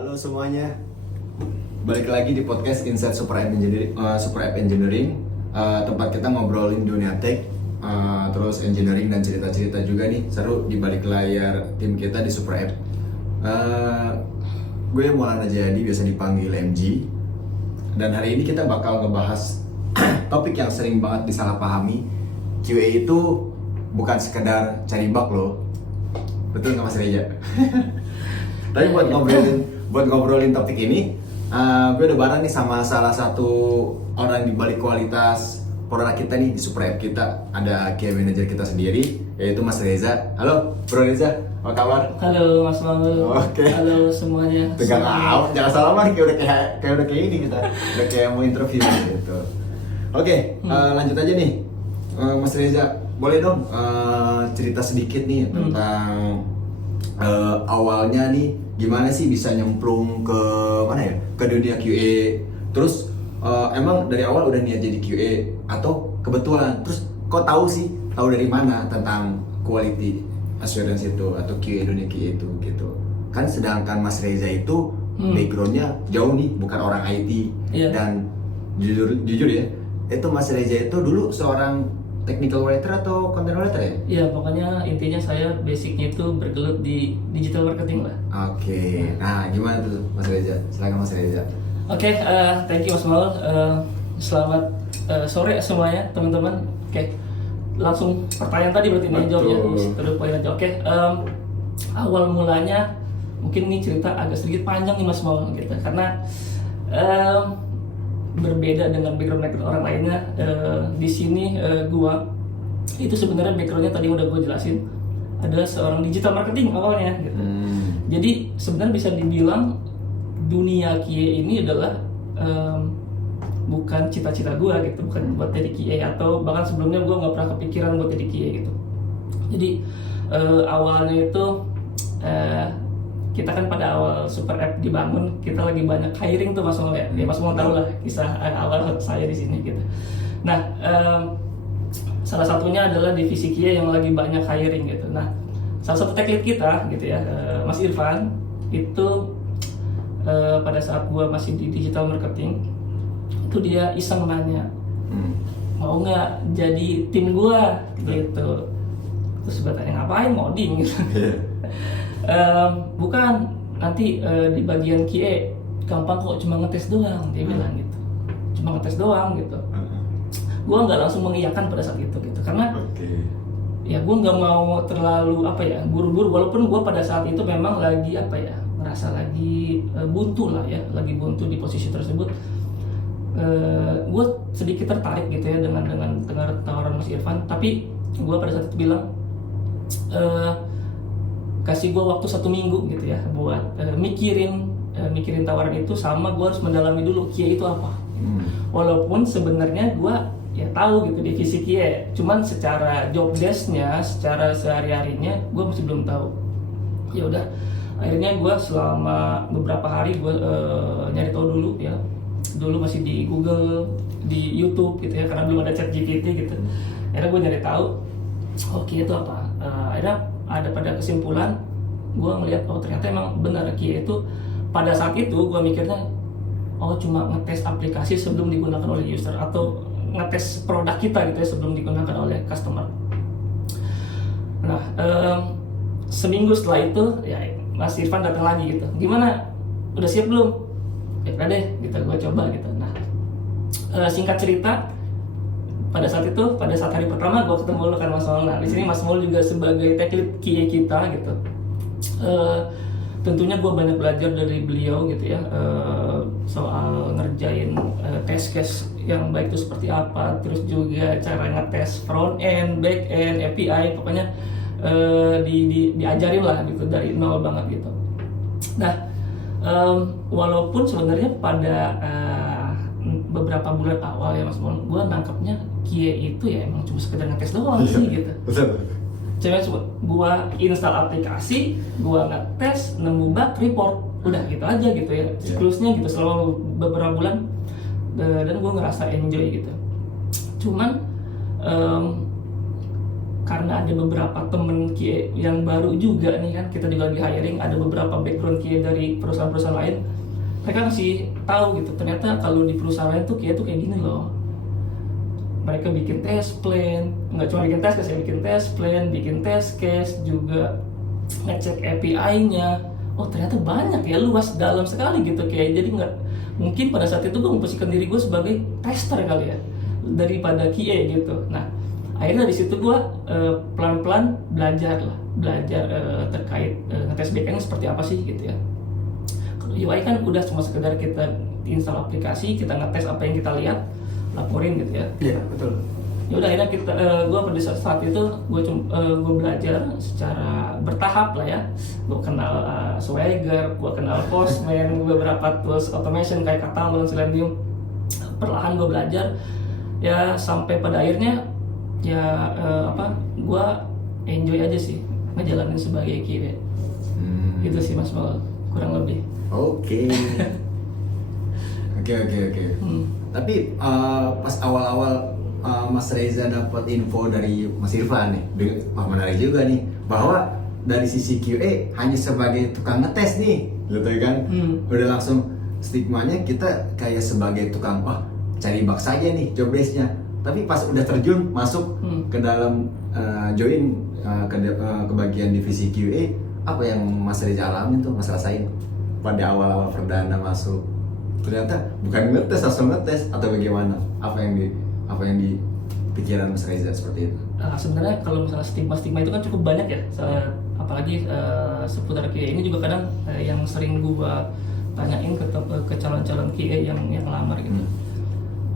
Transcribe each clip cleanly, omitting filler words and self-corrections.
Halo semuanya, balik lagi di podcast Inside Super App Engineering, tempat kita ngobrolin dunia tech, terus engineering dan cerita-cerita juga nih seru di balik layar tim kita di Super App. Gue Maulana Jayadi, biasa dipanggil MG, dan hari ini kita bakal ngebahas topik yang sering banget disalahpahami. QA itu bukan sekedar cari bug loh, betul nggak Mas Reja? Tapi buat ngobrolin topik ini, gue udah bareng nih sama salah satu orang di balik kualitas produk kita nih di Super App kita. Ada QA manager kita sendiri, yaitu Mas Reza. Halo Bro Reza, apa kabar? Halo Mas Maul. Oke. Halo semuanya. Tegang amat, jangan salah mah, kayak udah kayak ini kita, udah kayak mau interview gitu. Oke, lanjut aja nih, Mas Reza, boleh dong cerita sedikit nih tentang awalnya nih, gimana sih bisa nyemplung ke mana ya, ke dunia QA. Terus emang dari awal udah niat jadi QA atau kebetulan? Terus kok tahu dari mana tentang quality assurance itu atau QA, dunia QA itu gitu kan? Sedangkan Mas Reza itu backgroundnya jauh nih, bukan orang IT. Iya. Dan jujur ya, itu Mas Reza itu dulu seorang technical writer atau content writer ya? Iya, pokoknya intinya saya basicnya itu bergelut di digital marketing lah. Oke, nah gimana tuh Mas Reza? Silakan Mas Reza. Oke, thank you Mas Maul. Selamat sore semuanya teman-teman. Oke, langsung pertanyaan tadi berarti ini jawabnya. Terus poin aja. Oke, awal mulanya mungkin ini cerita agak sedikit panjang nih Mas Maul gitu, karena berbeda dengan background orang lainnya. Di sini gua itu sebenarnya backgroundnya tadi udah gue jelasin, adalah seorang digital marketing awalnya gitu. Jadi sebenarnya bisa dibilang dunia QA ini adalah bukan cita-cita gua gitu, bukan buat jadi QA, atau bahkan sebelumnya gua nggak pernah kepikiran buat jadi QA gitu. Jadi awalnya itu kita kan pada awal Super App dibangun, kita lagi banyak hiring tuh Mas Maul ya. Ya Mas Maul tahu lah kisah awal saya di sini gitu. Nah, salah satunya adalah divisi QA yang lagi banyak hiring gitu. Nah, salah satu tech lead kita gitu ya, Mas Irfan itu pada saat gua masih di digital marketing itu dia iseng nanya, mau nggak jadi tim gua gitu. Terus gua tanya, ngapain, ngoding gitu. Bukan, nanti di bagian QA gampang kok, cuma ngetes doang, dia bilang gitu. Cuma ngetes doang gitu. Gue nggak langsung mengiyakan pada saat itu gitu, karena ya gue nggak mau terlalu buru-buru, walaupun gue pada saat itu memang lagi merasa lagi buntu lah ya, lagi buntu di posisi tersebut. Gue sedikit tertarik gitu ya dengan tawaran Mas Irfan, tapi gue pada saat itu bilang kasih gue waktu 1 minggu gitu ya buat mikirin tawaran itu, sama gue harus mendalami dulu QA itu apa. Walaupun sebenarnya gue ya tahu gitu divisi QA, cuman secara job desk-nya, secara sehari-harinya gue masih belum tahu. Ya udah, akhirnya gue selama beberapa hari gue nyari tahu dulu ya. Dulu masih di Google, di YouTube gitu ya, karena belum ada ChatGPT gitu. Akhirnya gue nyari tahu, QA itu apa. Akhirnya ada pada kesimpulan, gue ngelihat ternyata emang benar QA itu pada saat itu gue mikirnya cuma ngetes aplikasi sebelum digunakan oleh user, atau ngetes produk kita gitu ya sebelum digunakan oleh customer. Nah, seminggu setelah itu ya Mas Irfan datang lagi gitu, gimana, udah siap belum? Ya udah deh gitu, gue coba gitu. Nah, singkat cerita, pada saat hari pertama gue ketemu lu kan Mas Maul. Nah, di sini Mas Maul juga sebagai tech lead QA kita gitu. Tentunya gue banyak belajar dari beliau gitu ya, soal ngerjain test case yang baik itu seperti apa, terus juga cara ngetes front end, back end, API, pokoknya diajarin lah gitu dari nol banget gitu. Nah, walaupun sebenarnya pada beberapa bulan awal ya Mas Maul, gue nangkepnya QA itu ya emang cuma sekedar ngetes doang sih gitu. Cuma gue install aplikasi, gue ngetes, nemu bug, report, udah gitu aja gitu ya, siklusnya gitu selama beberapa bulan. Dan gue ngerasa enjoy gitu. Cuman karena ada beberapa temen QA yang baru juga nih kan, kita juga lagi hiring, ada beberapa background QA dari perusahaan-perusahaan lain, mereka ngasih tahu gitu, ternyata kalau di perusahaan lain tuh QA tuh kayak gini loh. Mereka bikin test plan, nggak cuma bikin test case, bikin test plan, bikin test case, juga ngecek API-nya. Oh ternyata banyak ya, luas dalam sekali gitu kayak. Jadi nggak mungkin pada saat itu gue memposisikan diri gue sebagai tester kali ya daripada QA gitu. Nah akhirnya dari situ gue pelan-pelan belajar terkait ngetes backend seperti apa sih gitu ya. Kalau UI kan udah cuma sekedar kita install aplikasi, kita ngetes apa yang kita lihat, laporin gitu ya. Iya betul. Ya udah akhirnya gue pada saat itu gue belajar secara bertahap lah ya. Gue kenal Swagger, gue kenal Postman, beberapa tools automation kayak Catalan, Selenium. Perlahan gue belajar ya sampai pada akhirnya ya gue enjoy aja sih ngejalanin sebagai QA. Gitu sih Mas Mal, kurang lebih. Oke. Tapi pas awal-awal Mas Reza dapat info dari Mas Irfan nih, wah menarik juga nih, bahwa dari sisi QA hanya sebagai tukang ngetes nih, gitu kan? Udah langsung stigmanya kita kayak sebagai tukang, wah cari bug saja nih job desk-nya. Tapi pas udah terjun masuk ke dalam join ke bagian divisi QA, apa yang Mas Reza alamin tuh, Mas rasain pada awal-awal perdana masuk? Ternyata bukan ngetes, langsung ngetes atau bagaimana? Apa yang di pikiran Mas Reza seperti itu? Sebenarnya kalau misalnya stigma itu kan cukup banyak ya, apalagi seputar QA ini juga kadang yang sering gua tanyain ke calon-calon QA yang lamar gitu.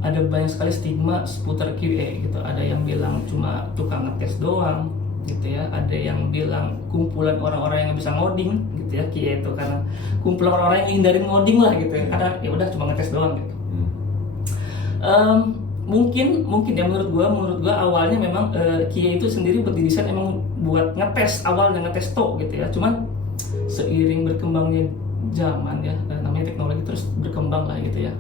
Ada banyak sekali stigma seputar QA gitu. Ada yang bilang cuma tukang ngetes doang gitu ya. Ada yang bilang kumpulan orang-orang yang bisa ngoding gitu ya QA itu, karena kumpulan orang-orang yang hindarin ngoding lah gitu ya. Karena ya udah cuma ngetes doang gitu. Mungkin ya menurut gua awalnya memang QA itu sendiri berdidesain emang buat ngetes, awalnya ngetes gitu ya. Cuman seiring berkembangnya zaman ya, namanya teknologi terus berkembang lah gitu ya.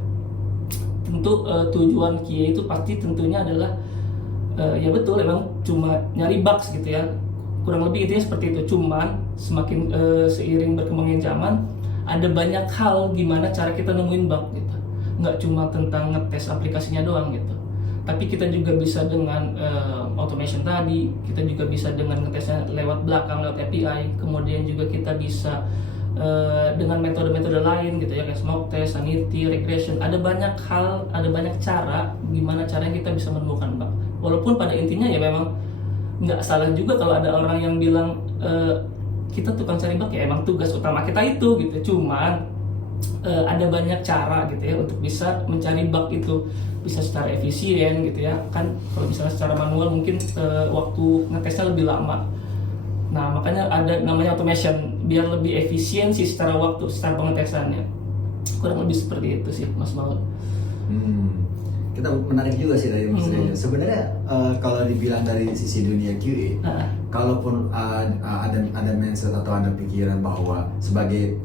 Tentu tujuan QA itu pasti tentunya adalah ya betul emang cuma nyari bugs gitu ya, kurang lebih intinya seperti itu. Cuman semakin seiring berkembangnya zaman, ada banyak hal gimana cara kita nemuin bug gitu. Nggak cuma tentang ngetes aplikasinya doang gitu, tapi kita juga bisa dengan automation tadi, kita juga bisa dengan ngetesnya lewat belakang, lewat API, kemudian juga kita bisa dengan metode-metode lain gitu ya, kayak smoke test, sanity, regression. Ada banyak hal, ada banyak cara gimana caranya kita bisa menemukan bug. Walaupun pada intinya ya memang nggak salah juga kalau ada orang yang bilang kita tukang cari bug, ya emang tugas utama kita itu gitu. Cuman ada banyak cara gitu ya untuk bisa mencari bug itu, bisa secara efisien gitu ya kan. Kalau misalnya secara manual mungkin waktu ngetesnya lebih lama. Nah makanya ada namanya automation, biar lebih efisiensi secara waktu, secara pengetesannya. Kurang lebih seperti itu sih Mas Maul. Kita menarik juga sih dari Mas Reza. Sebenarnya kalau dibilang dari sisi dunia QA, kalaupun ada mindset atau ada pikiran bahwa sebagai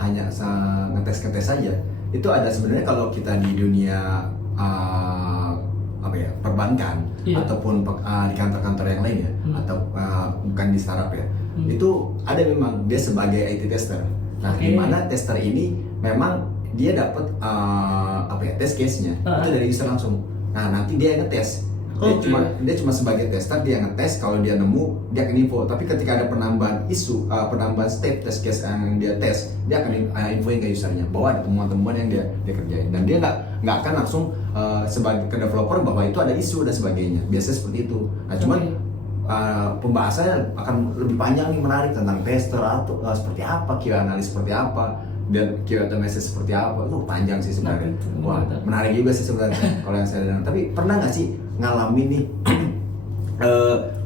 hanya ngetes saja, itu ada sebenarnya kalau kita di dunia perbankan ataupun di kantor-kantor yang lain ya, atau bukan di startup ya, itu ada memang dia sebagai IT tester. Nah, di mana tester ini memang dia dapat test case-nya itu dari user langsung. Nah, nanti dia yang ngetes. Dia cuma sebagai tester, dia ngetes, kalau dia nemu dia akan info. Tapi ketika ada penambahan penambahan step test case yang dia tes, dia akan infoin ke usernya bahwa ada temuan-temuan yang dia kerjain, dan dia nggak akan langsung sebagai ke developer bahwa itu ada isu dan sebagainya. Biasanya seperti itu. Nah, cuman pembahasannya akan lebih panjang nih, menarik tentang tester atau seperti apa, QA analis seperti apa, dan QA automation seperti apa. Itu panjang sih sebenarnya. Wah, menarik juga sih sebenarnya kalau yang saya dengar. Tapi pernah nggak sih ngalamin nih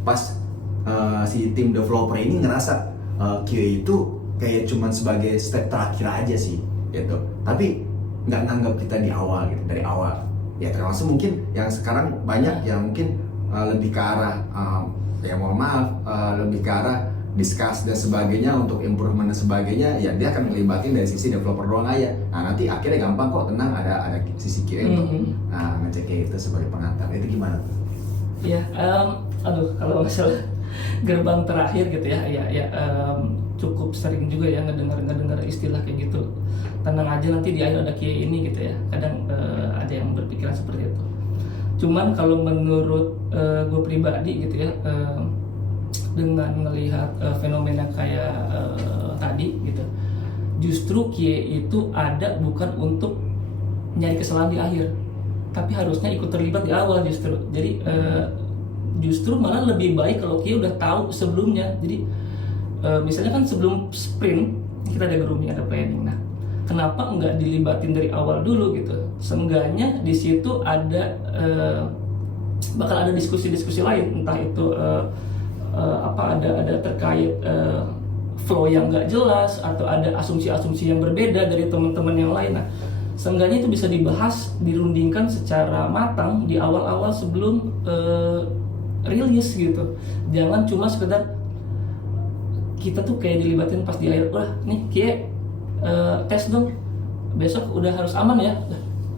pas si tim developer ini ngerasa QA itu kayak cuman sebagai step terakhir aja sih gitu, tapi nggak nganggap kita di awal gitu, dari awal ya, termasuk mungkin yang sekarang banyak yang mungkin lebih ke arah ya mohon maaf lebih ke arah discuss dan sebagainya untuk improvement dan sebagainya, ya dia akan ngelibatin dari sisi developer doang aja. Nah nanti akhirnya gampang kok, tenang, ada sisi QA untuk ngecek itu sebagai pengantar. Itu gimana tuh? Ya aduh kalau masalah gerbang terakhir gitu ya, cukup sering juga ya ngedengar istilah kayak gitu. Tenang aja nanti di akhir ada kiai ini gitu ya. Kadang ada yang berpikiran seperti itu. Cuman kalau menurut gue pribadi gitu ya, dengan melihat fenomena kayak tadi gitu, justru kiai itu ada bukan untuk nyari kesalahan di akhir, tapi harusnya ikut terlibat di awal justru. Jadi justru malah lebih baik kalau kiai udah tahu sebelumnya. Jadi misalnya kan sebelum sprint kita ada grooming, ada planning. Nah, kenapa nggak dilibatin dari awal dulu gitu? Seenggaknya di situ ada bakal ada diskusi-diskusi lain, entah itu ada terkait flow yang nggak jelas atau ada asumsi-asumsi yang berbeda dari teman-teman yang lain. Nah, seenggaknya itu bisa dibahas, dirundingkan secara matang di awal-awal sebelum rilis gitu. Jangan cuma sekedar kita tuh kayak dilibatin pas di akhir, wah nih kayak tes dong, besok udah harus aman ya,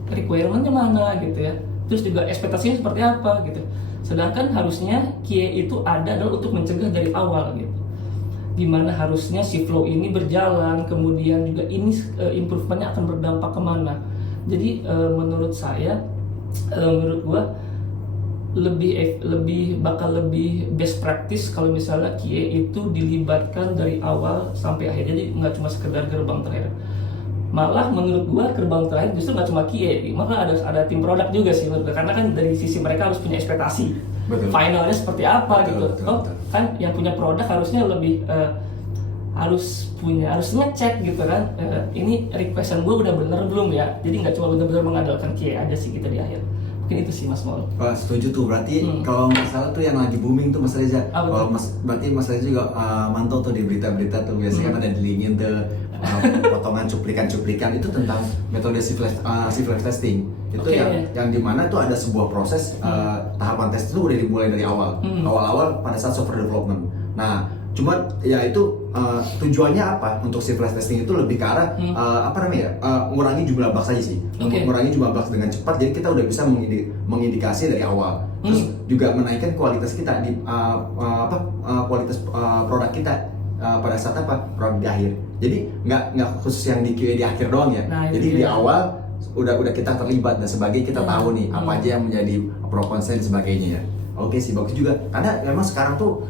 requirementnya mana gitu ya, terus juga ekspektasinya seperti apa gitu. Sedangkan harusnya QA itu ada adalah untuk mencegah dari awal gitu, gimana harusnya si flow ini berjalan, kemudian juga ini improvementnya akan berdampak kemana. Jadi menurut saya, menurut gua bakal lebih best practice kalau misalnya QA itu dilibatkan dari awal sampai akhir. Jadi nggak cuma sekedar gerbang terakhir. Malah menurut gua gerbang terakhir justru nggak cuma QA, malah ada tim produk juga sih menurut gua. Karena kan dari sisi mereka harus punya ekspektasi. Betul. Finalnya seperti apa gitu. Betul. Kan yang punya produk harusnya lebih harus ngecek gitu kan. Ini requestan gua udah bener belum ya. Jadi nggak cuma bener-bener mengandalkan QA aja sih kita di akhir. Mungkin itu sih Mas Maul. Wah, setuju tuh. Berarti kalau nggak salah tuh yang lagi booming tuh Mas Reza. Berarti Mas Reza juga mantau tuh di berita-berita tuh biasanya kan ada di link tuh potongan cuplikan-cuplikan itu tentang metode shift-left testing. Itu yang dimana tuh ada sebuah proses tahapan tes itu udah dimulai dari awal. Awal-awal pada saat software development. Nah, cuma ya itu tujuannya apa? Untuk shift-left testing itu lebih ke arah mengurangi jumlah bugs aja sih. Mengurangi jumlah bugs dengan cepat, jadi kita udah bisa mengindikasi dari awal. Terus juga menaikkan kualitas kita di kualitas produk kita pada saat produk di akhir. Jadi nggak khusus yang di QA di akhir doang ya. Nah, jadi di awal udah kita terlibat dan sebagainya, kita tahu nih apa aja yang menjadi pro kontra dan sebagainya ya. Oke sih, bagus juga. Karena memang sekarang tuh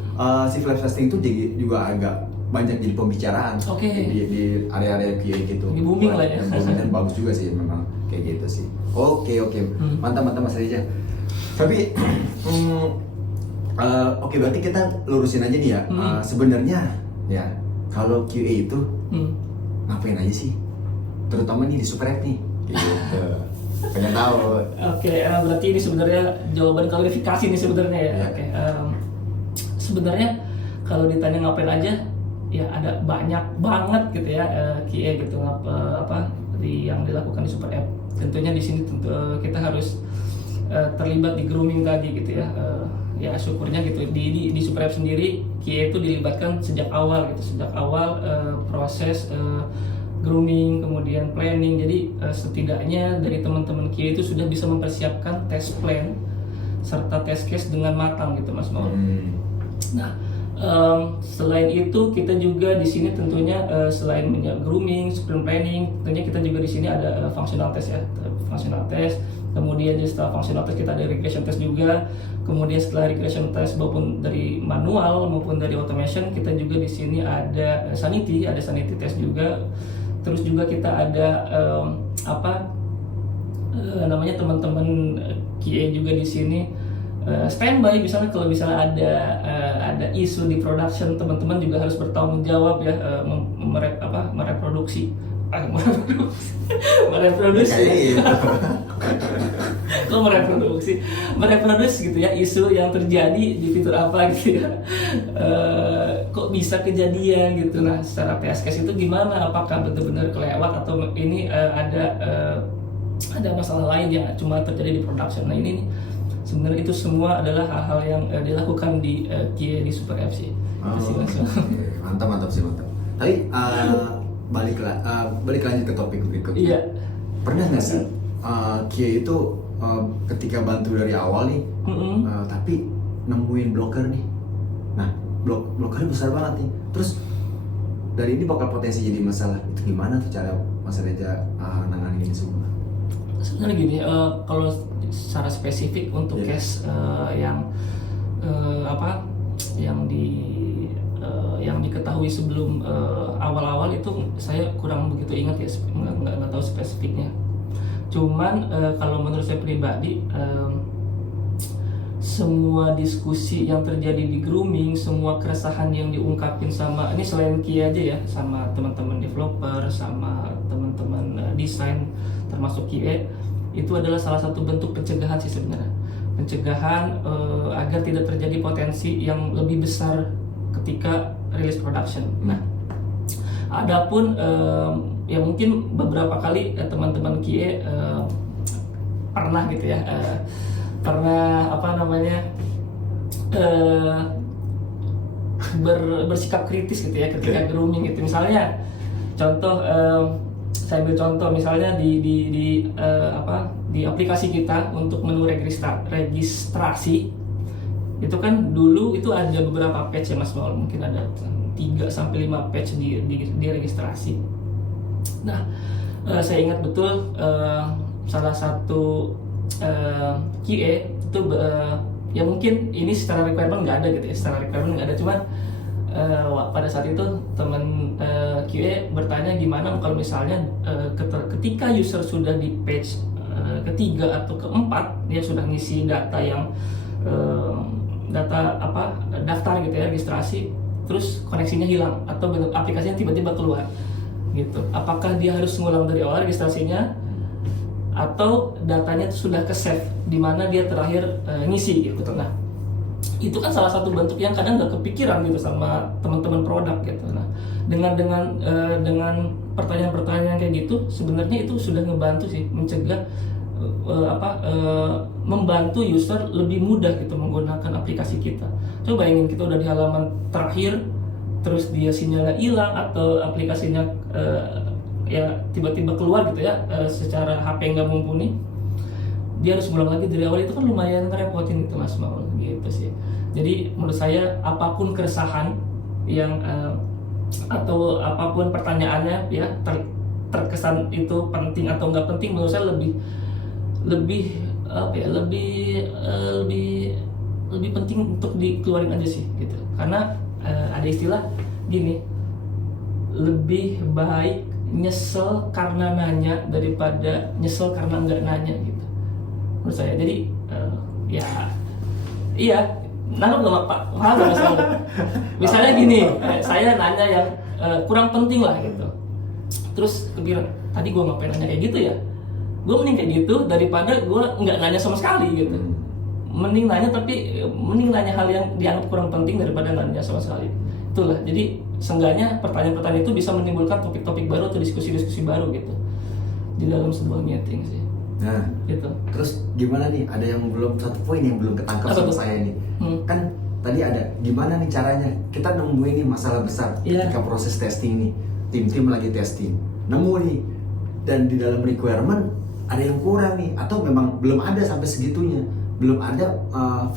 shift-left testing itu juga agak banyak jadi pembicaraan di area-area QA gitu. Di booming lah ya. Dan bagus juga sih memang kayak gitu sih. Oke. Mantap Mas Reza. Tapi berarti kita lurusin aja nih ya. Sebenarnya ya kalau QA itu ngapain aja sih? Terutama nih di Super App nih. Gitu. Pengen tahu. Berarti ini sebenarnya jawaban klarifikasi nih sebenarnya ya. Sebenarnya kalau ditanya ngapain aja, ya ada banyak banget gitu ya QA gitu yang dilakukan di Super App. Tentunya di sini kita harus terlibat di grooming tadi gitu ya. Ya syukurnya gitu di Super App sendiri QA itu dilibatkan sejak awal proses grooming, kemudian planning. Jadi setidaknya dari teman-teman QA itu sudah bisa mempersiapkan test plan serta test case dengan matang gitu Mas Maul. Nah, selain itu kita juga di sini tentunya selain grooming, sprint planning, tentunya kita juga di sini ada functional test ya, functional test. Kemudian setelah functional test kita ada regression test juga. Kemudian setelah regression test maupun dari manual maupun dari automation, kita juga di sini ada sanity test juga. Terus juga kita ada teman-teman QA juga di sini standby, misalnya kalau misalnya ada isu di production, teman-teman juga harus bertanggung jawab ya, mereproduksi gitu ya isu yang terjadi di fitur apa gitu ya, kok bisa kejadian gitu. Nah, secara test case itu gimana, apakah benar-benar kelewat atau ini ada masalah lain yang cuma terjadi di production. Nah, ini sebenarnya itu semua adalah hal-hal yang dilakukan di QA di Super App sih. Mantap sih. Tapi balik lanjut ke topik berikutnya. Iya. Pernah nggak sih QA itu ketika bantu dari awal nih, tapi nemuin blocker nih. Nah, blockernya besar banget nih. Terus dari ini bakal potensi jadi masalah. Itu gimana tuh cara Mas Reza nanganin ini semua? Sebenarnya gini, kalau secara spesifik untuk case yang yang diketahui sebelum awal-awal itu saya kurang begitu ingat ya, nggak tahu spesifiknya. Cuman kalau menurut saya pribadi, semua diskusi yang terjadi di grooming, semua keresahan yang diungkapin sama, ini selain Ki aja ya, sama teman-teman developer, sama teman-teman desain, termasuk QA, itu adalah salah satu bentuk pencegahan sih sebenarnya. Pencegahan agar tidak terjadi potensi yang lebih besar ketika release production. Nah, adapun ya mungkin beberapa kali teman-teman QA pernah gitu ya, pernah bersikap kritis gitu ya ketika grooming gitu. Misalnya contoh, saya ambil contoh misalnya di aplikasi kita untuk menu registrasi itu kan dulu itu ada beberapa patch ya Mas Maul, mungkin ada 3-5 patch di registrasi. Nah, saya ingat betul salah satu QA itu ya mungkin ini secara requirement nggak ada gitu ya, secara requirement nggak ada, cuman pada saat itu teman QA bertanya gimana kalau misalnya ketika user sudah di page ketiga atau keempat, dia sudah ngisi data yang daftar gitu ya, registrasi, terus koneksinya hilang atau aplikasinya tiba-tiba keluar gitu. Apakah dia harus ngulang dari awal registrasinya atau datanya itu sudah ke-save di mana dia terakhir ngisi gitu. Nah, itu kan salah satu bentuk yang kadang nggak kepikiran gitu sama teman-teman produk gitu. Nah, dengan pertanyaan-pertanyaan kayak gitu, sebenarnya itu sudah ngebantu sih mencegah membantu user lebih mudah gitu menggunakan aplikasi kita. Coba bayangin kita udah di halaman terakhir, terus dia sinyalnya hilang atau aplikasinya ya tiba-tiba keluar gitu ya, secara HP nggak mumpuni, dia harus ngulang lagi dari awal. Itu kan lumayan ngerepotin gitu Mas Maul gitu sih. Jadi menurut saya apapun keresahan yang atau apapun pertanyaannya ya, terkesan itu penting atau nggak penting, menurut saya lebih penting untuk dikeluarin aja sih gitu. Karena ada istilah gini, lebih baik nyesel karena nanya daripada nyesel karena nggak nanya gitu menurut saya. Jadi iya, nangkep nggak Pak? Paham nggak masalah? Misalnya gini, saya nanya yang kurang penting lah gitu, terus kepikiran tadi gue ngapain nanya kayak gitu ya, gue mending kayak gitu daripada gue nggak nanya sama sekali gitu. Mending nanya hal yang dianggap kurang penting daripada nggak nanya sama sekali. Itulah, jadi seenggaknya pertanyaan-pertanyaan itu bisa menimbulkan topik-topik baru atau diskusi-diskusi baru gitu di dalam sebuah meeting sih. Nah, gitu. Terus gimana nih? Ada yang belum, satu poin yang belum ketangkap sama saya nih. Kan tadi ada gimana nih caranya kita nemuin nih masalah besar ketika proses testing nih, tim-tim lagi testing, nemu nih, dan di dalam requirement ada yang kurang nih, atau memang belum ada sampai segitunya, belum ada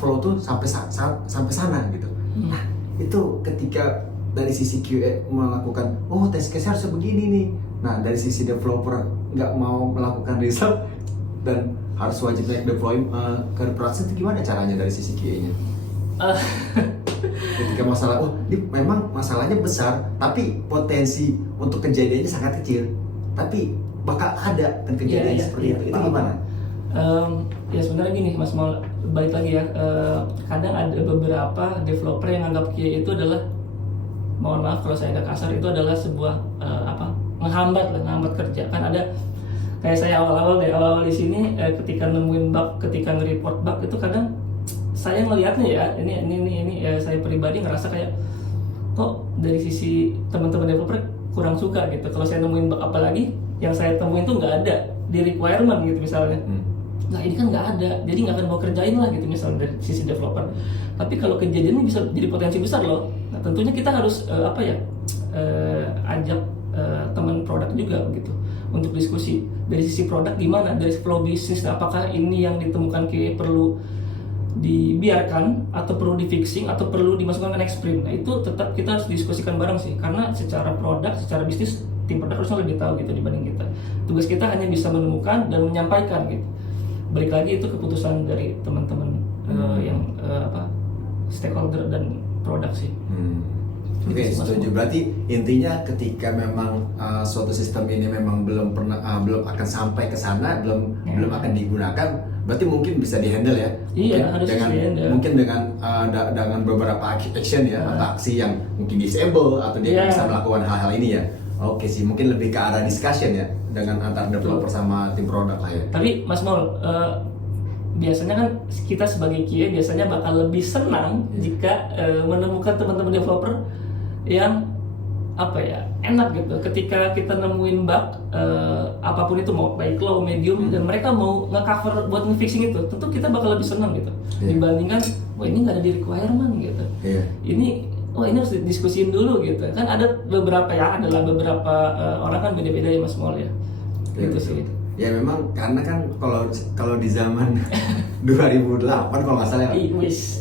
flow tuh sampai sana gitu. Nah, itu ketika dari sisi QA melakukan, test case harusnya begini nih. Nah, dari sisi developer nggak mau melakukan result dan harus wajib naik deploy ke production, itu gimana caranya dari sisi QA-nya? Ketika masalah, ini memang masalahnya besar, tapi potensi untuk kejadiannya sangat kecil, tapi bakal ada kan kejadian seperti itu. Itu gimana? Ya sebenarnya gini Mas, mau balik lagi ya, kadang ada beberapa developer yang anggap QA itu adalah, mohon maaf kalau saya agak kasar, itu adalah sebuah menghambat kerja. Kan ada kayak saya awal-awal di sini, ketika nemuin bug, ketika nge-report bug, itu kadang saya ngelihatnya ya, ini saya pribadi ngerasa kayak kok dari sisi teman-teman developer kurang suka gitu kalau saya nemuin bug, apalagi yang saya temuin tuh nggak ada di requirement gitu misalnya. Nah ini kan nggak ada, jadi nggak akan mau kerjain lah gitu misalnya dari sisi developer. Tapi kalau kejadian ini bisa jadi potensi besar loh. Nah tentunya kita harus ajak teman produk juga gitu untuk diskusi dari sisi produk gimana, dari flow bisnis, apakah ini yang ditemukan QA perlu dibiarkan atau perlu di fixing atau perlu dimasukkan ke next sprint. Nah itu tetap kita harus diskusikan bareng sih, karena secara produk, secara bisnis tim produk harusnya lebih tahu gitu dibanding kita. Tugas kita hanya bisa menemukan dan menyampaikan gitu. Balik lagi itu keputusan dari teman-teman yang stakeholder dan produk sih. Oke, setuju. Berarti intinya ketika memang suatu sistem ini memang belum akan sampai ke sana, belum akan digunakan, berarti mungkin bisa dihandle ya. Iya, harus dihandle. Mungkin dengan beberapa action ya, atau aksi yang mungkin disable atau dia bisa melakukan hal-hal ini ya. Oke sih, mungkin lebih ke arah discussion ya dengan antar developer sama tim produk lah ya. Tapi Mas Mol, biasanya kan kita sebagai QA biasanya bakal lebih senang jika menemukan teman-teman developer yang enak gitu. Ketika kita nemuin bug apapun itu, mau baik low, medium, dan mereka mau nge-cover buat nge-fixing itu, tentu kita bakal lebih senang gitu dibandingkan ini nggak ada di requirement gitu. Ini harus didiskusin dulu gitu. Kan ada beberapa orang kan beda-beda ya Mas Mol ya. Gitu sih. Ya memang karena kan kalau di zaman 2008 kalau nggak salah ya,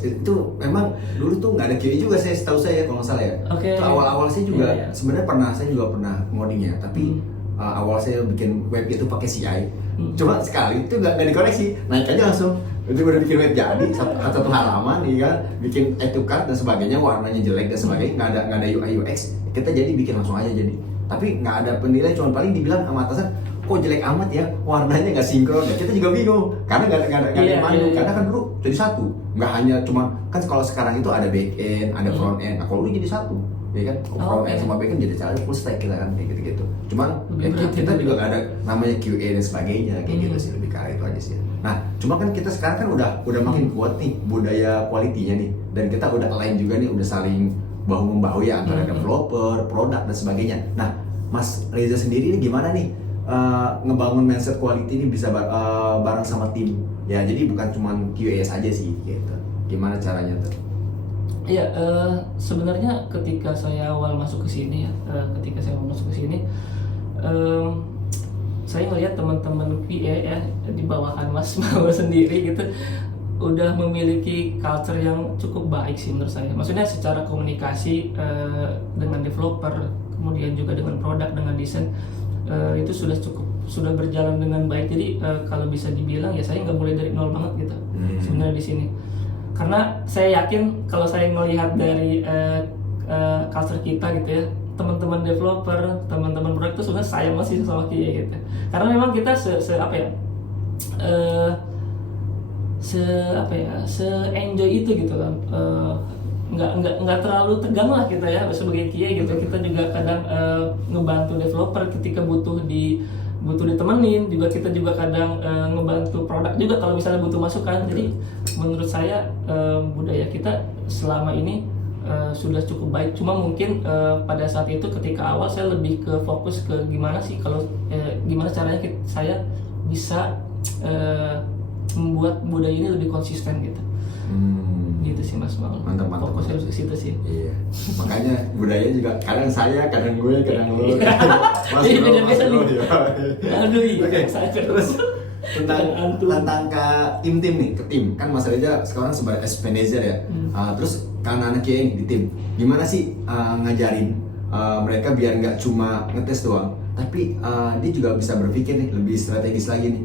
itu memang dulu tuh nggak ada QA juga setahu saya kalau nggak salah ya. Itu awal-awal saya juga sebenarnya saya juga pernah ngodingnya, tapi awal saya bikin web itu pakai CI. Cuma sekali itu nggak dikoreksi, naik aja langsung. Itu udah bikin web jadi satu halaman, ya, bikin add to cart dan sebagainya, warnanya jelek dan sebagainya, nggak ada UI UX, kita jadi bikin langsung aja jadi. Tapi nggak ada penilai, cuma paling dibilang sama atasan, kok jelek amat ya, warnanya nggak sinkron ya. Kita juga bingung, karena nggak ada dipandu, karena kan dulu jadi satu, nggak hanya cuma kan kalau sekarang itu ada back end, ada front end, nah kalau dulu jadi satu, ya kan, front end sama back end jadi cara full stack kita kan kayak gitu. Cuman kita juga nggak ada namanya QA dan sebagainya kayak gitu sih, lebih ke arah itu aja sih. Nah, cuma kan kita sekarang kan udah makin kuat nih budaya quality-nya nih, dan kita udah align juga nih, udah saling bahu membahu ya antara developer, produk dan sebagainya. Nah, Mas Reza sendiri ini gimana nih ngebangun mindset quality ini bisa bareng sama tim ya, jadi bukan cuma QAS aja sih gitu. Gimana caranya tuh? Iya, sebenarnya ketika saya awal masuk ke sini saya ngelihat teman-teman QA ya di bawahan Mas Mawar sendiri gitu udah memiliki culture yang cukup baik sih menurut saya. Maksudnya secara komunikasi dengan developer, kemudian juga dengan produk, dengan desain, itu sudah berjalan dengan baik. Jadi kalau bisa dibilang ya saya nggak mulai dari nol banget gitu sebenarnya di sini. Karena saya yakin kalau saya melihat dari culture kita gitu ya, teman-teman developer, teman-teman produk itu sebenarnya sayang masih sama QA gitu. Karena memang kita se-enjoy itu gitu kan. Nggak terlalu tegang lah kita ya sebagai QA gitu. Kita juga kadang ngebantu developer ketika butuh ditemenin, juga kita juga kadang ngebantu produk juga kalau misalnya butuh masukan. Jadi menurut saya budaya kita selama ini sudah cukup baik. Cuma mungkin pada saat itu ketika awal saya lebih ke fokus ke gimana sih gimana caranya saya bisa membuat budaya ini lebih konsisten gitu. Gitu sih Mas Mal. Mantap. Fokus harus ke situ sih. Iya. Makanya budaya juga kadang saya, kadang gue, kadang lo. Beda-beda nih. Aduh iya. Oke. Terus tentang ke tim nih, ke tim kan Mas Reza sekarang sebagai manager ya. Terus karena anak QA di tim, gimana sih ngajarin mereka biar nggak cuma ngetes doang, tapi dia juga bisa berpikir nih lebih strategis lagi nih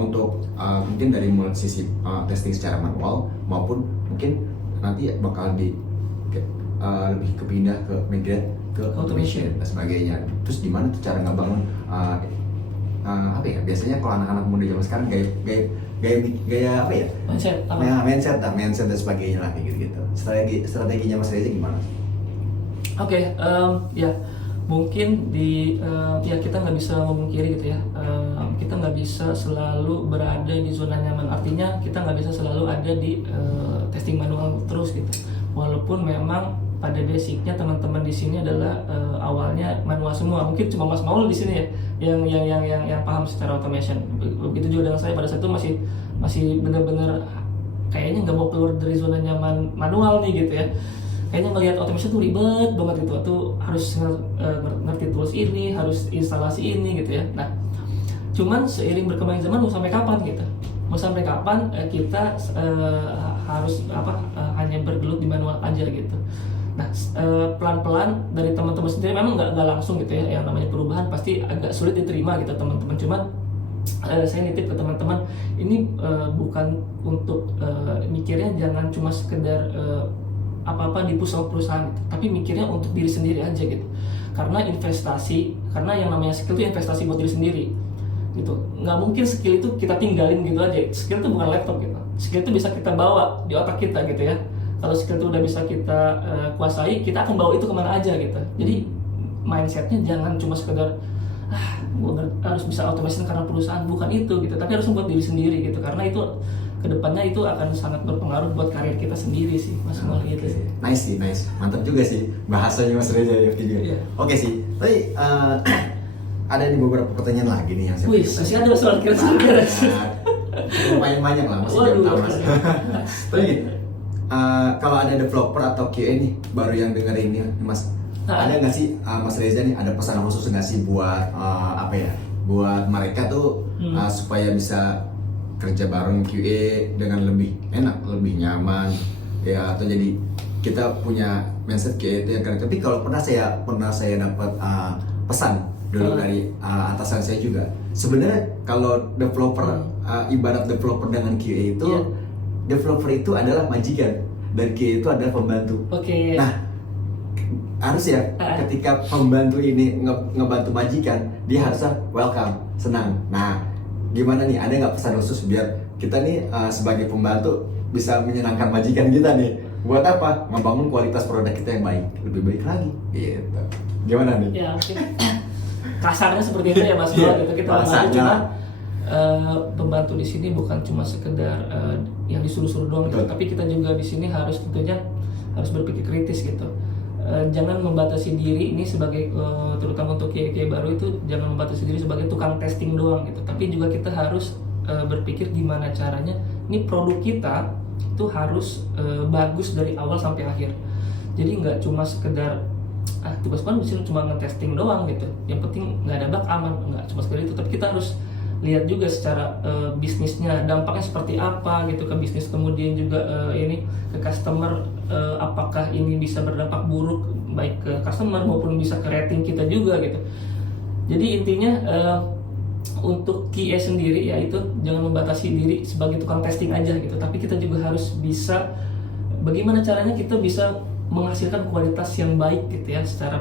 untuk mungkin dari mulai sisi testing secara manual maupun mungkin nanti bakal lebih kepindah ke migrate ke automation dan sebagainya. Terus gimana tuh cara ngebangun biasanya kalau anak-anak muda zaman sekarang gaya apa ya? Mindset dan sebagainya lah kayak gitu. Strateginya Mas Reza gimana? Oke, ya mungkin kita nggak bisa memungkiri gitu ya, kita nggak bisa selalu berada di zona nyaman. Artinya kita nggak bisa selalu ada di testing manual terus gitu. Walaupun memang pada basicnya teman-teman di sini adalah awalnya manual semua. Mungkin cuma Mas Maul di sini ya yang paham secara automation. Begitu juga dengan saya pada saat itu masih benar-benar kayaknya nggak mau keluar dari zona nyaman manual nih gitu ya. Kayaknya melihat automation tuh ribet banget gitu, tuh harus ngerti tools ini, harus instalasi ini gitu ya. Nah, cuman seiring berkembangnya zaman mau sampai kapan gitu? Mau sampai kapan kita harus hanya bergelut di manual aja gitu. Nah, pelan-pelan dari teman-teman sendiri memang nggak langsung gitu ya, yang namanya perubahan pasti agak sulit diterima gitu teman-teman. Cuman saya nitip ke teman-teman ini bukan untuk mikirnya jangan cuma sekedar apa-apa dipush sama perusahaan gitu, tapi mikirnya untuk diri sendiri aja gitu. Karena yang namanya skill itu investasi buat diri sendiri gitu. Nggak mungkin skill itu kita tinggalin gitu aja. Skill itu bukan laptop gitu. Skill itu bisa kita bawa di otak kita gitu ya. Kalau skill itu udah bisa kita kuasai, kita akan bawa itu kemana aja gitu. Jadi mindsetnya jangan cuma sekedar gue harus bisa automation karena perusahaan, bukan itu gitu. Tapi harus buat diri sendiri gitu. Karena itu kedepannya itu akan sangat berpengaruh buat karir kita sendiri sih, Mas Mal gitu sih. Nice, mantap juga sih bahasanya Mas Reza ya juga. Iya. Oke sih, tapi ada nih beberapa pertanyaan lagi nih yang saya Wih, masih ada soal kira-kira. Lumayan banyak lah, masih jam tamas. Tapi gini, kalau ada developer atau QA nih baru yang dengerin ini Mas, ada nggak sih Mas Reza nih ada pesan khusus nggak sih buat buat mereka tuh supaya bisa kerja bareng QA dengan lebih enak, lebih nyaman ya, atau jadi kita punya mindset QA itu yang keren. Tapi kalau pernah saya dapat pesan dulu dari atasan saya juga, sebenarnya kalau developer ibarat developer dengan QA itu developer itu adalah majikan dan QA itu adalah pembantu. Nah, harus ya ketika pembantu ini ngebantu majikan, dia harusnya welcome, senang. Nah, gimana nih, ada nggak pesan khusus biar kita nih sebagai pembantu bisa menyenangkan majikan kita nih? Buat apa? Membangun kualitas produk kita yang baik, lebih baik lagi gitu. Gimana nih? Ya, kasarnya seperti itu ya Mas Mal gitu. Kita membantu, cuma pembantu di sini bukan cuma sekedar yang disuruh-suruh doang gitu. Tapi kita juga di sini harus tentunya harus berpikir kritis gitu. Jangan membatasi diri ini sebagai terutama untuk QA baru itu, jangan membatasi diri sebagai tukang testing doang gitu. Tapi juga kita harus berpikir gimana caranya ini produk kita itu harus bagus dari awal sampai akhir. Jadi nggak cuma sekedar tugas di sini cuma nge-testing doang gitu. Yang penting nggak ada bug, aman, nggak cuma sekedar itu. Tapi kita harus lihat juga secara bisnisnya dampaknya seperti apa gitu ke bisnis, kemudian juga ini ke customer, apakah ini bisa berdampak buruk baik ke customer maupun bisa ke rating kita juga gitu. Jadi intinya untuk QA sendiri ya itu jangan membatasi diri sebagai tukang testing aja gitu, tapi kita juga harus bisa bagaimana caranya kita bisa menghasilkan kualitas yang baik gitu ya, secara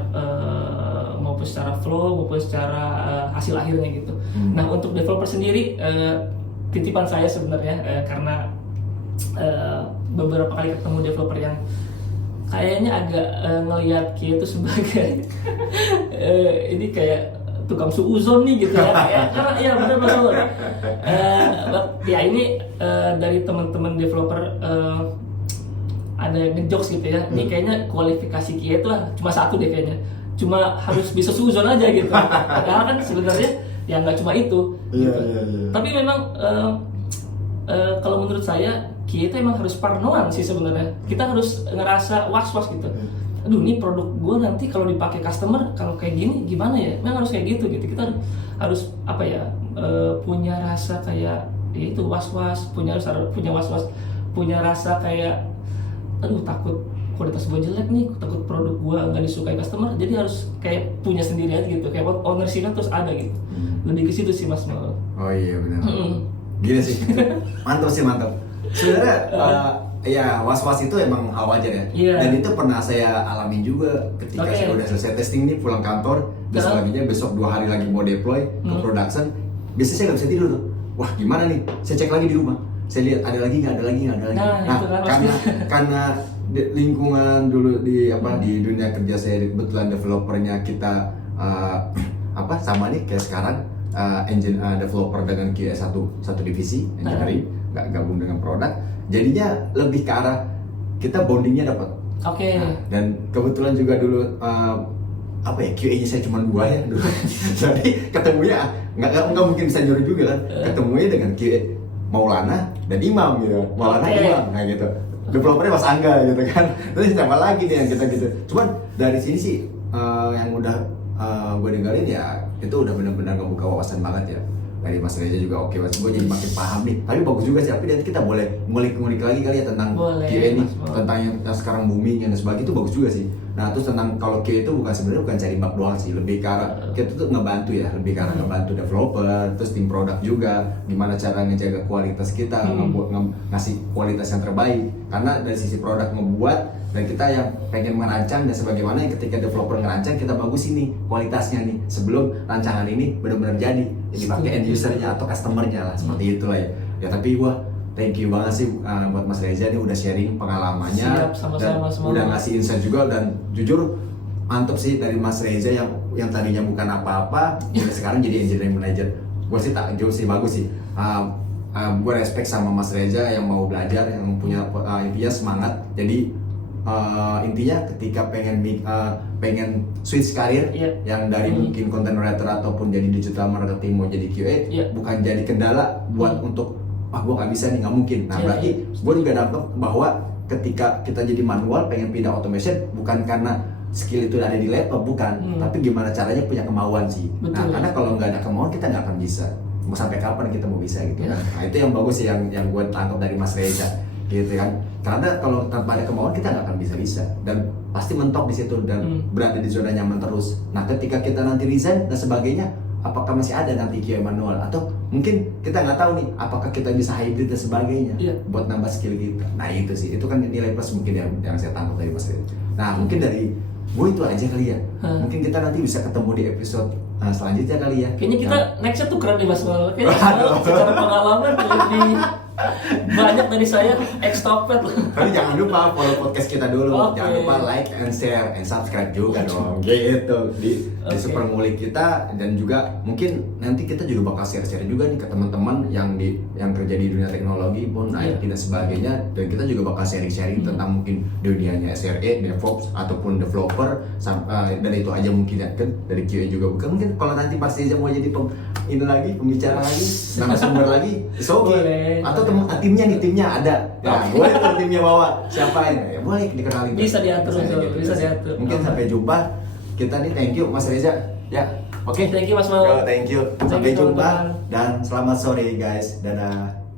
maupun secara flow maupun secara hasil akhirnya gitu. Nah, untuk developer sendiri titipan saya sebenarnya karena beberapa kali ketemu developer yang kayaknya agak ngelihat QA itu sebagai ini kayak tukang suuzon nih gitu ya. Karena ya benar betul. Ya ini dari teman-teman developer ada ngejokes gitu ya. Ini kayaknya kualifikasi QA itu cuma satu deh kayaknya. Cuma harus bisa suuzon aja gitu. Padahal kan sebenarnya ya nggak cuma itu. Gitu. Tapi memang kalau menurut saya QA itu emang harus parnoan sih sebenarnya. Kita harus ngerasa was-was gitu. Aduh, ini produk gue nanti kalau dipakai customer kalau kayak gini gimana ya? Memang harus kayak gitu. Kita harus apa ya? Punya rasa kayak ya itu was-was, punya was-was, punya rasa kayak aduh takut kualitas gue jelek nih, takut produk gue nggak disukai customer, jadi harus kayak punya sendiri aja gitu, kayak ownership-nya terus ada gitu. Lebih ke situ sih Mas Mal. Oh iya benar. Gila sih, mantap. Sebenarnya ya was-was itu emang hal wajar ya. Dan itu pernah saya alami juga ketika saya udah selesai testing nih, pulang kantor, besok besok 2 hari lagi mau deploy ke production, biasanya saya nggak bisa tidur tuh. Wah gimana nih? Saya cek lagi di rumah. Saya lihat ada lagi nggak. Nah, karena lingkungan dulu di dunia kerja saya kebetulan developernya kita sama nih kayak sekarang developer dengan QA satu divisi engineering, nggak gabung dengan produk, jadinya lebih ke arah kita bondingnya dapat. Dan kebetulan juga dulu QA-nya saya cuma 2 ya dulu. Jadi ketemunya nggak mungkin bisa nyuruh juga kan, ketemunya dengan QA Maulana dan Imam gitu, Maulana Imam, nah gitu. Developernya Mas Angga gitu kan. Terus siapa lagi nih yang kita gitu. Cuman dari sini sih yang udah gue dengerin ya itu udah benar-benar ngebuka wawasan banget ya. dari Mas Reza juga oke, Mas. Gue jadi makin paham nih. Tapi bagus juga sih. Tapi nanti kita boleh ngulik-ngulik lagi kali ya tentang Boleh, QA nih, Mas, boleh. tentang yang sekarang booming dan sebagainya itu bagus juga sih. Nah terus tentang kalau QA itu sebenarnya bukan cari bug doang sih, lebih ke arah kita tuh ngebantu ya, lebih ke arah ngebantu developer, terus tim produk juga, gimana cara ngejaga kualitas kita, ngasih kualitas yang terbaik. Karena dari sisi produk ngebuat dan kita yang pengen merancang dan sebagaimana yang ketika developer ngerancang kita bagus ini kualitasnya nih sebelum rancangan ini benar-benar jadi dipakai end usernya atau customernya lah seperti itulah ya. Ya tapi wah thank you banget sih buat Mas Reza nih udah sharing pengalamannya. Siap, sama-sama, dan semoga. udah ngasih insight juga dan jujur mantep sih dari Mas Reza yang tadinya bukan apa-apa udah sekarang jadi engineering manager. Gue sih takjub sih, bagus sih. Gue respect sama Mas Reza yang mau belajar, yang punya intinya semangat. Jadi intinya ketika pengen switch karir yang dari mungkin content writer ataupun jadi digital marketing mau jadi QA bukan jadi kendala buat untuk gue nggak bisa nih, nggak mungkin. Nah berarti gue juga nangkep bahwa ketika kita jadi manual pengen pindah automation bukan karena skill itu ada di laptop, bukan, tapi gimana caranya punya kemauan sih. Betul. Nah karena kalau nggak ada kemauan kita nggak akan bisa. Mau sampai kapan kita mau bisa gitu kan? Nah itu yang bagus sih yang gue tangkap dari Mas Reza gitu kan. Karena kalau tanpa ada kemauan kita nggak akan bisa dan pasti mentok di situ dan berada di zona nyaman terus. Nah ketika kita nanti resign dan sebagainya, apakah masih ada nanti QA manual atau mungkin kita nggak tahu nih apakah kita bisa hybrid dan sebagainya buat nambah skill kita. Nah itu sih, itu kan nilai plus mungkin yang saya tangkap dari Mas Reza. Nah mungkin dari gue itu aja kali ya. Mungkin kita nanti bisa ketemu di episode selanjutnya kali ya. Kayaknya kita nextnya tuh keren nih Mas Mal. Kayaknya Mas Mal secara pengalaman lebih banyak dari saya, extrovert. Tapi jangan lupa follow podcast kita dulu. Jangan lupa like and share and subscribe juga dong. Gitu di Super Ngulik kita, dan juga mungkin nanti kita juga bakal share-share juga nih ke teman-teman yang kerja di dunia teknologi pun IT dan sebagainya, dan kita juga bakal sharing-sharing tentang mungkin dunianya SRE, DevOps ataupun developer dan itu aja mungkin ya kan, dari QA juga bukan. Mungkin kalau nanti pasti aja mau jadi pembicara lagi, narasumber lagi, so okay. Atau timnya ada. Ya, boleh tuh timnya bawa siapa ya? Boleh dikenalin. Bisa diatur, bisa diatur. Mungkin sampai jumpa. Kita nih thank you Mas Reza. Ya, oke. Thank you Mas Mal. Thank you. Sampai jumpa dan selamat sore guys. Dadah.